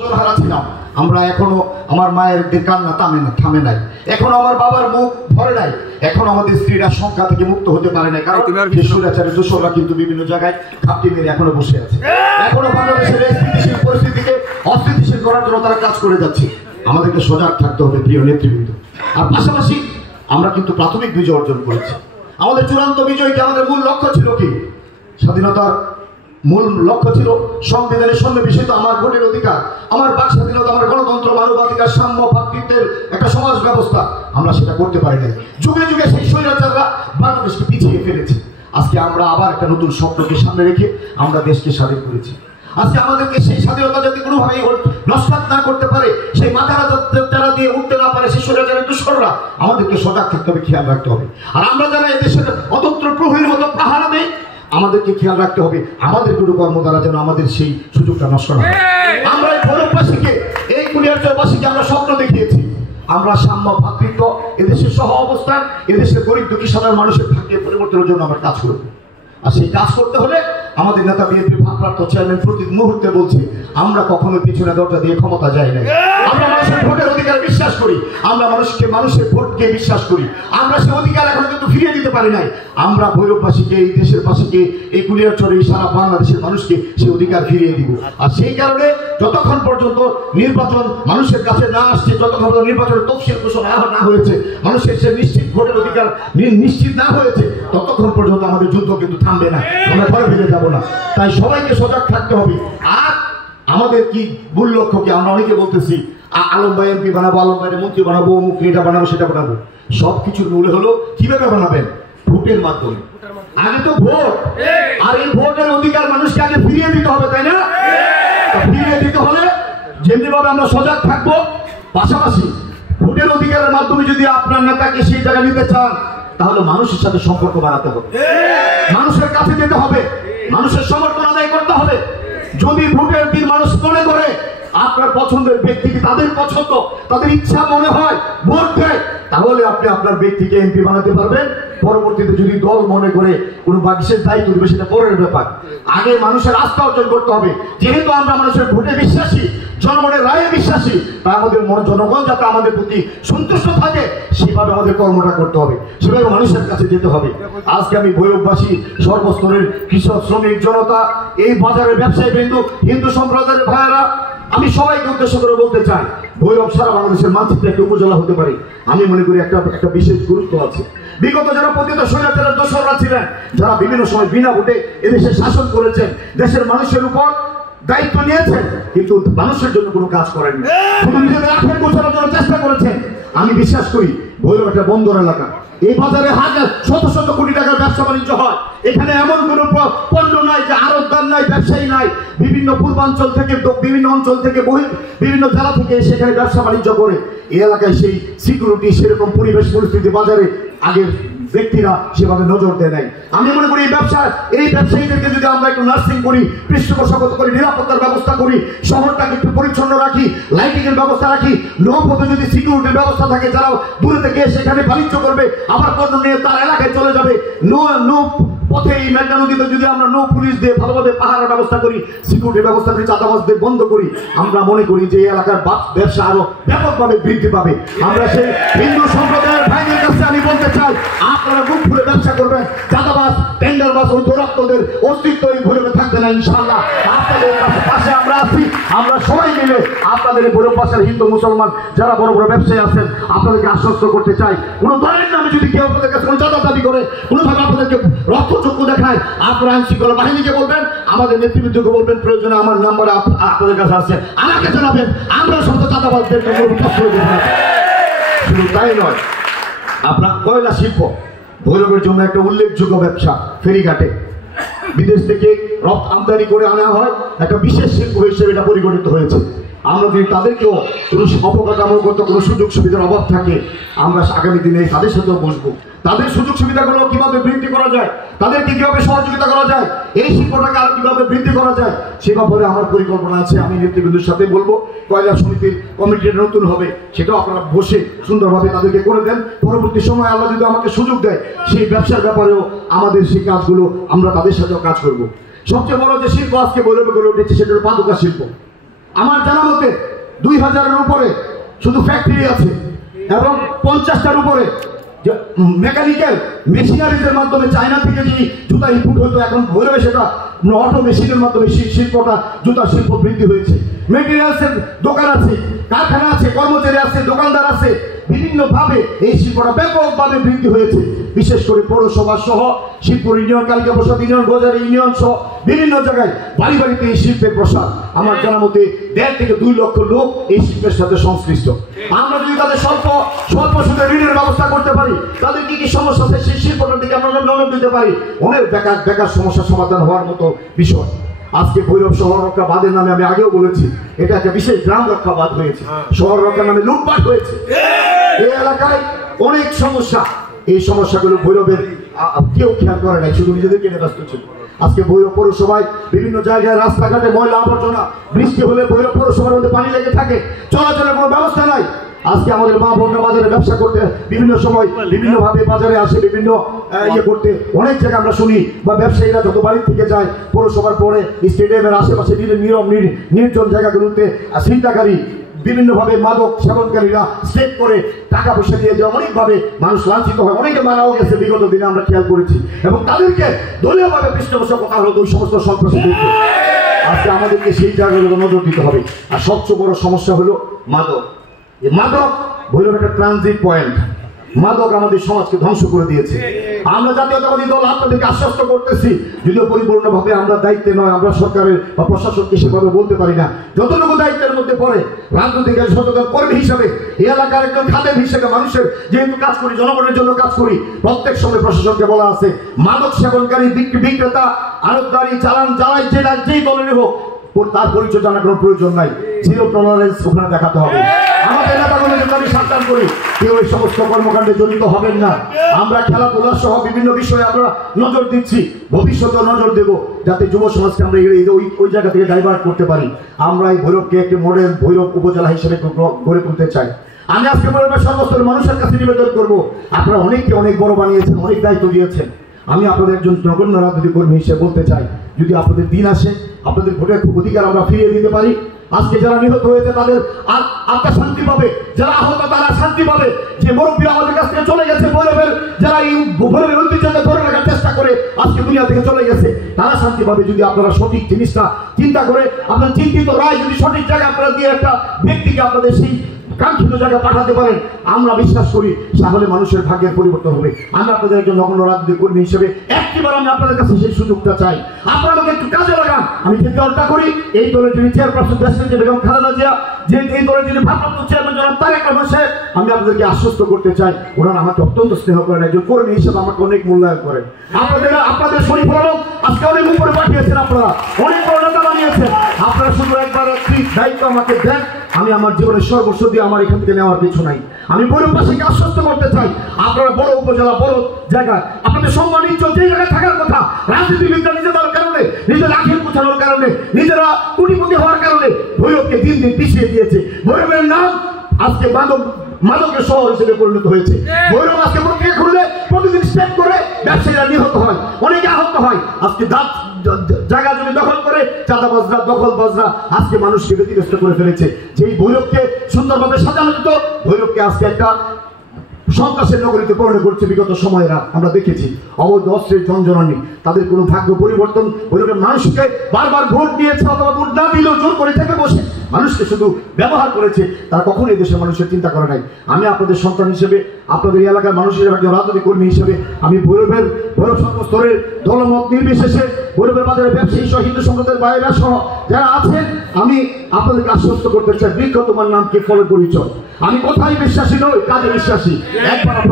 ছিলাম আমরা, এখনো আমার মায়ের কান্না থামে নাই, এখনো আমার বাবার মুখ ভরে নাই, এখনো আমাদের স্ত্রীরা সংখ্যা থেকে মুক্ত হতে পারে নাই, কারণ স্বৈরাচারের দোসররা কিন্তু বিভিন্ন জায়গায় ঘাপটি মেরে এখনো বসে আছে। এখনো বাংলাদেশের স্থিতিশীল পরিস্থিতিকে অস্থিতিশীল করার জন্য তারা কাজ করে যাচ্ছে। আমাদেরকে সজাগ থাকতে হবে প্রিয় নেতৃবৃন্দ। আর পাশাপাশি আমরা কিন্তু প্রাথমিক বিজয় অর্জন করেছি। আমাদের চূড়ান্ত বিজয়কে আমাদের মূল লক্ষ্য ছিল কি? স্বাধীনতার মূল লক্ষ্য ছিল সংবিধানের সন্নিবেশিত আমার ভোটের অধিকার, আমার বাক স্বাধীনতা, আমার গণতন্ত্র, মানবাধিকার, সাম্য, ভ্রাতৃত্বের একটা সমাজ ব্যবস্থা। আমরা সেটা করতে পারি নাই। যুগে যুগে সেই স্বৈরাচাররা বাংলাদেশকে পিছিয়ে ফেলেছে। আজকে আমরা আবার একটা নতুন স্বপ্নকে সামনে রেখে আমরা দেশকে স্বাধীন করেছি। আজকে আমাদেরকে সেই স্বাধীনতা যাতে কোনোভাবেই নস্বাত না করতে পারে, সেই মাথারা যারা দিয়ে উঠতে না পারে, সেই স্বৈরাচারের দোসররা, আমাদেরকে সজাগ থাকতে হবে, খেয়াল রাখতে হবে। আর আমরা যারা এদেশের অতন্ত্র প্রহরীর মতো পাহারা দেই, আমাদেরকে খেয়াল রাখতে হবে আমাদের কোনো কর্ম দ্বারা যেন আমাদের সেই সুযোগটা নষ্ট না হয়। আমরা এই ভৈরববাসীকে, এই কুলিয়ারচরবাসীকে আমরা স্বপ্ন দেখিয়েছি। আমরা সাম্য, ভ্রাতৃত্ব, এদেশের সহ অবস্থান, এদেশের গরিব দুঃখী সাধারণ মানুষের ভাগ্যের পরিবর্তনের জন্য আমরা কাজ করব। আর সেই কাজ করতে হলে আমাদের নেতা বিএনপি ভারপ্রাপ্ত চেয়ারম্যান প্রতি মুহূর্তে বলছে, আমরা কখনো পিছনে দরজা দিয়ে ক্ষমতা যাই না। আমরা মানুষের ভোটের অধিকার বিশ্বাস করি, আমরা মানুষের ভোটকে বিশ্বাস করি। আমরা সেই অধিকার এখনো কিন্তু ফিরিয়ে দিতে পারি নাই। আমরা ভৈরববাসীকে, এই দেশের বাসীকে, এই কুলিয়ারচরে, এই সারা বাংলাদেশের মানুষকে সেই অধিকার ফিরিয়ে দিব। আর সেই কারণে যতক্ষণ পর্যন্ত নির্বাচন মানুষের কাছে না আসছে, যতক্ষণ পর্যন্ত নির্বাচনের তফসিল ঘোষণা না হয়েছে, মানুষের সে নিশ্চিত ভোটের অধিকার নিশ্চিত না হয়েছে, ততক্ষণ পর্যন্ত আমাদের যুদ্ধ কিন্তু থামবে না, আমরা ঘরে ফিরে যাব না। তাই সবাইকে সজাগ থাকতে হবে। আর আমাদের কি মূল লক্ষ্য কি? আমরা অনেকে বলতেছি আলম ভাই এমপি বানাবো, আলম ভাইয়ের মন্ত্রী বানাবো, অমুক এটা বানাবো, সেটা বানাবো। সবকিছুর মূল হলো কিভাবে বানাবেন? ভোটের মাধ্যমে। আগে তো ভোট, আর এই ভোটের অধিকার মানুষকে আগে ফিরিয়ে দিতে হবে, তাই না? ফিরিয়ে দিতে হলে যেমনি ভাবে আমরা সজাগ থাকবো, পাশাপাশি ভোটের অধিকারের মাধ্যমে যদি আপনার নেতাকে সেই জায়গায় নিতে চান, তাহলে মানুষের সাথে সম্পর্ক বাড়াতে হবে, মানুষের কাছে যেতে হবে, মানুষের সমর্থন আদায় করতে হবে। যদি ভোটের দিন মানুষ মনে করে আপনার পছন্দের ব্যক্তিকে, তাদের পছন্দ, তাদের ইচ্ছা মনে হয় ভোট দেয়, তাহলে আপনি আপনার ব্যক্তিকে এমপি বানাতে পারবেন। পরবর্তীতে যদি দল মনে করে কোনো বিশেষ দায়িত্ব দেবে, সেটা পরের ব্যাপার। আগে মানুষের আস্থা অর্জন করতে হবে। যেহেতু আমরা মানুষের ভোটে বিশ্বাসী, জনগণের রায়ে বিশ্বাসী, তাই আমাদের জনগণ যাতে আমাদের প্রতি সন্তুষ্ট থাকে, সেভাবে আমাদের কর্মটা করতে হবে, সেভাবে মানুষের কাছে যেতে হবে। আজকে আমি ভৈরববাসী, সর্বস্তরের কৃষক, শ্রমিক জনতা, এই বাজারের ব্যবসায়ী বিন্দু, হিন্দু সম্প্রদায়ের ভাইয়েরা, আমি সবাইকে উদ্দেশ্য করে বলতে চাই, ভৈরব সারা বাংলাদেশের মানচিত্রে একটা উপজেলা হতে পারে। আমি মনে করি একটা বিশেষ গুরুত্ব আছে। বিগত যারা পতিত স্বৈরাচারের দোসররা ছিলেন, যারা বিভিন্ন সময় বিনা ভোটে এদেশে শাসন করেছেন, দেশের মানুষের উপর দায়িত্ব নিয়েছেন, কিন্তু মানুষের জন্য কোনো কাজ করেননি, শুধু নিজেদের আখের গোছানোর জন্য চেষ্টা করেছেন। আমি বিশ্বাস করি ভৈরব একটা বন্দর এলাকা। এই বাজারে হাজার শত শত কোটি টাকার ব্যবসা বাণিজ্য হয়। এখানে এমন কোনো পণ্য নাই যে আড়তদার নাই, ব্যবসায়ী নাই। বিভিন্ন পূর্বাঞ্চল থেকে, বিভিন্ন অঞ্চল থেকে, বিভিন্ন জেলা থেকে সেখানে ব্যবসা বাণিজ্য করে। এই এলাকায় সেই সিকিউরিটি, সেরকম পরিবেশ পরিস্থিতি বাজারে আগের ব্যক্তিরা সেভাবে নজর দেয় নাই। আমি মনে করি এই ব্যবসায়ীদেরকে যদি আমরা একটু নার্সিং করি, পৃষ্ঠপোষকতা করি, নিরাপত্তার ব্যবস্থা করি, শহরটাকে একটু পরিচ্ছন্ন রাখি, লাইটিং এর ব্যবস্থা রাখি, নৌপথে যদি সিকিউরিটির ব্যবস্থা থাকে, যারা দূরে থেকে সেখানে বাণিজ্য করবে, আবার পণ্য নিয়ে তার এলাকায় চলে যাবে, পথে এই মেঘনা নদীতে যদি আমরা নৌ পুলিশ দিয়ে ভালোভাবে পাহারার ব্যবস্থা করি, সিকিউরিটির ব্যবস্থা করি, চাঁদাবাজদের বন্ধ করি, আমরা মনে করি যে এই এলাকার ব্যবসা আরো ব্যাপকভাবে বৃদ্ধি পাবে। আমরা সেই হিন্দু সম্প্রদায়ের ভাইদের কাছে আমি বলতে চাই, আপনারা মুখ খুলে ব্যবসা করবেন, চাঁদাবাজ, টেন্ডারবাজ, ওই দৌরাত্মদের অস্তিত্ব এই ভৈরবে থাকবে না ইনশাআল্লাহ। আপনাদের পাশে আমরা আছি, আমরা সবাই মিলে আপনাদের এই ভৈরব পাশের হিন্দু মুসলমান যারা বড় বড় ব্যবসায়ী আছেন, আপনাদেরকে আশ্বস্ত করতে চাই, কোনো দলের নামে যদি কেউ আপনাদের কাছে কোনো চাঁদা দাবি করে, কোনোভাবে আপনাদেরকে রক্তচক্ষু দেখায়, আপনারা আইন শৃঙ্খলা বাহিনীকে বলবেন, আমাদের নেতৃবৃন্দকে বলবেন, প্রয়োজনে আমার নাম্বার আপনাদের কাছে আছে, আমাকে জানাবেন, আমরা সমস্ত চাঁদাবাজদের শুধু তাই নয়, আপনার কয়লা শিল্প ভৈরবের জন্য একটা উল্লেখযোগ্য ব্যবসা। ফেরিঘাটে বিদেশ থেকে আমদানি করে আনা হয়, একটা বিশেষ শিল্প হিসেবে এটা পরিগণিত হয়েছে। আমরা যদি তাদেরকেও কোনো অপকাঠামোগত কোনো সুযোগ সুবিধার অভাব থাকে, আমরা আগামী দিনে তাদের সাথেও বসবো, তাদের সুযোগ সুবিধাগুলো কিভাবে বৃদ্ধি করা যায়, তাদেরকে কিভাবে সহযোগিতা করা যায়, এই শিল্পটাকে আরো কিভাবে বৃদ্ধি করা যায়, সে ব্যাপারে আমার পরিকল্পনা আছে। আমি নেতৃবৃন্দের সাথে বলবো, কয়লা সমিতির কমিটিটা নতুন হবে, সেটাও আপনারা বসে সুন্দরভাবে তাদেরকে করে দেন। পরবর্তী সময় আল্লাহ যদি আমাকে সুযোগ দেয়, সেই ব্যবসার ব্যাপারেও আমাদের সেই কাজগুলো আমরা তাদের সাথেও কাজ করব। সবচেয়ে বড় যে শিল্প আজকে ভৈরবে গড়ে উঠেছে, সেটা হলো পাদুকা শিল্প। আমার জানা মতে 2000-এর উপরে শুধু ফ্যাক্টরি আছে এবং 50টার উপরে মেকানিক্যাল মেশিনারিজের মাধ্যমে চায়না থেকে যে জুতা ইনপুট হতো, এখন ভৈরবে সেটা অটো মেশিনের মাধ্যমে শিল্পটা, জুতা শিল্প বৃদ্ধি হয়েছে। মেটেরিয়ালসের দোকান আছে, কারখানা আছে, কর্মচারী আছে, দোকানদার আছে, বিভিন্নভাবে এই শিল্পটা ব্যাপকভাবে বৃদ্ধি হয়েছে। বিশেষ করে পৌরসভা সহ শিবপুর ইউনিয়ন, কালিকা প্রসাদ ইউনিয়ন, গজারি ইউনিয়ন সহ বিভিন্ন জায়গায় বাড়ি বাড়িতে এই শিল্পের প্রসার। আমার জানা মতে 1.5 থেকে 2 লক্ষ লোক এই শিল্পের সাথে সংশ্লিষ্ট। আমরা যদি তাদের স্বল্প সুদে ঋণের ব্যবস্থা করতে পারি, তাদের কি কি সমস্যা আছে সেই শিল্পটার দিকে আমরা নজর দিতে পারি, অনেক বেকার সমস্যার সমাধান হওয়ার মতো বিষয়। আজকে ভৈরব শহর রক্ষা বাঁধের নামে আমি আগেও বলেছি, এটা একটা বিশেষ গ্রাম রক্ষা বাঁধ হয়েছে, শহর রক্ষার নামে লুটপাট হয়েছে। এই এলাকায় অনেক সমস্যা, এই সমস্যাগুলো ভৈরবের কেউ খেয়াল করে নাই, শুধু নিজেদেরকে নিয়ে ব্যস্ত ছিল। আজকে ভৈরব পৌরসভায় বিভিন্ন জায়গায় রাস্তাঘাটে ময়লা আবর্জনা, বৃষ্টি হলে ভৈরব পৌরসভার মধ্যে পানি লেগে থাকে, চলাচলের কোনো ব্যবস্থা নাই। আজকে আমাদের মা বোনরা বাজারে ব্যবসা করতে বিভিন্ন সময় বিভিন্নভাবে বাজারে আসে, বিভিন্ন ইয়ে করতে অনেক জায়গায় আমরা শুনি, বা ব্যবসায়ীরা যত বাড়ি থেকে যায় পৌরসভার পরে স্টেডিয়ামের আশেপাশে নির্জন জায়গাগুলোতে ছিনতাইকারী, বিভিন্নভাবে মাদক সেবনকারীরা স্টেপ করে টাকা পয়সা দিয়ে দেওয়া, অনেকভাবে মানুষ লাঞ্ছিত হয়, অনেকে মারাও গেছে বিগত দিনে আমরা খেয়াল করেছি, এবং তাদেরকে দলীয়ভাবে পৃষ্ঠপোষকতা হলো ওই সমস্ত সন্ত্রাসীদেরকে। আজকে আমাদেরকে সেই জায়গাগুলো নজর দিতে হবে। আর সবচেয়ে বড় সমস্যা হলো মাদক। এই মাদক ভৈরব একটা ট্রানজিট পয়েন্ট, মাদক আমাদের সমাজকে ধ্বংস করে দিয়েছে। আমরা জাতীয়তাবাদী দল আপনাদেরকে আশ্বস্ত করতেছি, যদিও পরিপূর্ণভাবে আমরা দায়িত্বে নয়, আমরা সরকারের বা প্রশাসনকে সেভাবে বলতে পারি না, যতটুকু দায়িত্বের মধ্যে পড়ে রাজনৈতিক সচেতন কর্মী হিসাবে, এই এলাকার একজন খাদেম হিসেবে, মানুষের যেহেতু কাজ করি, জনগণের জন্য কাজ করি, প্রত্যেক সময় প্রশাসনকে বলা আছে মাদক সেবনকারী, বিক্রেতা, আড়তদারি, চালান জ্বালাই, যেই দলেরই হোক, তার পরিচয় জানার কোনো প্রয়োজন নাই, জিরো টলারেন্স ওখানে দেখাতে হবে। আমাদের নেতাগুলোকে আমি সাবধান করি, কেউ এই সমস্ত কর্মকাণ্ডে জড়িত হবেন না। আমরা খেলাধুলা সহ বিভিন্ন বিষয়ে আমরা নজর দিচ্ছি, ভবিষ্যতেও নজর দেব, যাতে যুব সমাজকে আমরা ওই জায়গা থেকে ডাইভার্ট করতে পারি। আমরা এই ভৈরবকে একটি মডেল ভৈরব উপজেলা হিসেবে গড়ে তুলতে চাই। আমি আজকে ভৈরবের সর্বস্তরের মানুষের কাছে নিবেদন করবো, আপনারা অনেককে অনেক বড় বানিয়েছেন, অনেক দায়িত্ব দিয়েছেন। আমি আপনাদের একজন নগণ্য রাজনৈতিক কর্মী হিসেবে বলতে চাই, যদি আপনাদের দিন আসে, আপনাদের ভোটের অধিকার আমরা ফিরিয়ে দিতে পারি। আজকে যারা নিহত হয়েছে তাদের আত্মা শান্তি পাবে, যারা আহত তারা শান্তি পাবে, যে মুরব্বী আমাদের কাছ থেকে চলে গেছে, ভৈরবের যারা এই ভৈরবের ঐতিহ্যকে ধরে রাখার চেষ্টা করে আজকে দুনিয়া থেকে চলে গেছে, তারা শান্তি পাবে যদি আপনারা সঠিক জিনিসটা চিন্তা করে, আপনার চিন্তিত রায় যদি সঠিক জায়গায় আপনারা দিয়ে একটা ব্যক্তিকে আপনাদের সেই কাঙ্ক্ষিত জায়গায় পাঠাতে পারেন, আমরা বিশ্বাস করি তাহলে মানুষের ভাগ্যের পরিবর্তন হবে। আমরা আপনাদের একজন নগণ্য রাজনৈতিক কর্মী হিসেবে একটিবার আমি আপনাদের কাছে সেই সুযোগটা চাই, আপনারা আমাকে একটু কাজে লাগান। আমি যে দলটা করি, এই দলের যিনি চেয়ারপারসন দেশনেত্রী বেগম খালেদা জিয়া, যে এই দলের যিনি ভারপ্রাপ্ত চেয়ারম্যান জনাব তারেক রহমান সাহেব, আমি আপনাদেরকে আশ্বস্ত করতে চাই, ওনারা আমাকে অত্যন্ত স্নেহ করেন, একজন কর্মী হিসেবে আমাকে অনেক মূল্যায়ন করেন। আপনাদের শরীফ আলম আজকে অনেক উপরে পাঠিয়েছেন, আপনারা অনেক বড় নেতা বানিয়েছেন, আপনারা শুধু একবার একটি দায়িত্ব আমাকে দেন, আমি আমার জীবনের সর্বস্ব দিয়ে আমার এখান থেকে নেওয়ার কিছু নাই। আমি ভৈরববাসীকে আশ্বস্ত করতে চাই, আপনারা বড় উপজেলা, বড় জায়গায় আপনাদের সম্মানিত যে জায়গায় থাকার কথা, রাজনীতিবিদরা নিজেদের কারণে, নিজের আখের পোছানোর কারণে, নিজেরা কোটিপতি হওয়ার কারণে ভৈরবকে দিন দিন পিছিয়ে দিয়েছে। ভৈরবের নাম আজকে মাদকের শহর হিসেবে পরিণত হয়েছে। ভৈরব আজকে পত্রিকা খুললে প্রতিদিন স্টেপ করে ব্যবসায়ীরা নিহত হয়, অনেকে আহত হয়। আজকে জায়গা জমি দখল করে চাঁদাবাজরা, দখলবাজরা আজকে মানুষকে ব্যতিগ্রস্ত করে ফেলেছে। যেই ভৈরবকে সুন্দরভাবে সাজানো যেত, ভৈরবকে আজকে একটা সন্ত্রাসের নগরীতে পরিণত করছে। বিগত সময়েরা আমরা দেখেছি অবৈধ অস্ত্রের ঝঞ্ঝনানি, তাদের কোনো ভাগ্য পরিবর্তন, ভৈরবের মানুষকে বারবার ভোট দিয়েছে, অথবা ভোট না দিলেও জোর করে থেকে বসে মানুষকে শুধু ব্যবহার করেছে, তারা কখনো এই দেশের মানুষের চিন্তা করে নাই। আমি আপনাদের সন্তান হিসেবে, আপনাদের এলাকার মানুষ হিসেবে, একজন রাজনৈতিক কর্মী হিসেবে আমি ভৈরব সর্বস্তরের দলমত নির্বিশেষে, ভৈরবের বাজারে ব্যবসায়ী সহ হিন্দু সম্প্রদায়ের বাইরা সহ যারা আছেন, আমি আপনাদেরকে আশ্বস্ত করতে চাই, বৃক্ষ তোমার নাম কি, ফলের পরিচয়। আমি কোথায় বিশ্বাসী নই, কাজে বিশ্বাসী। একবার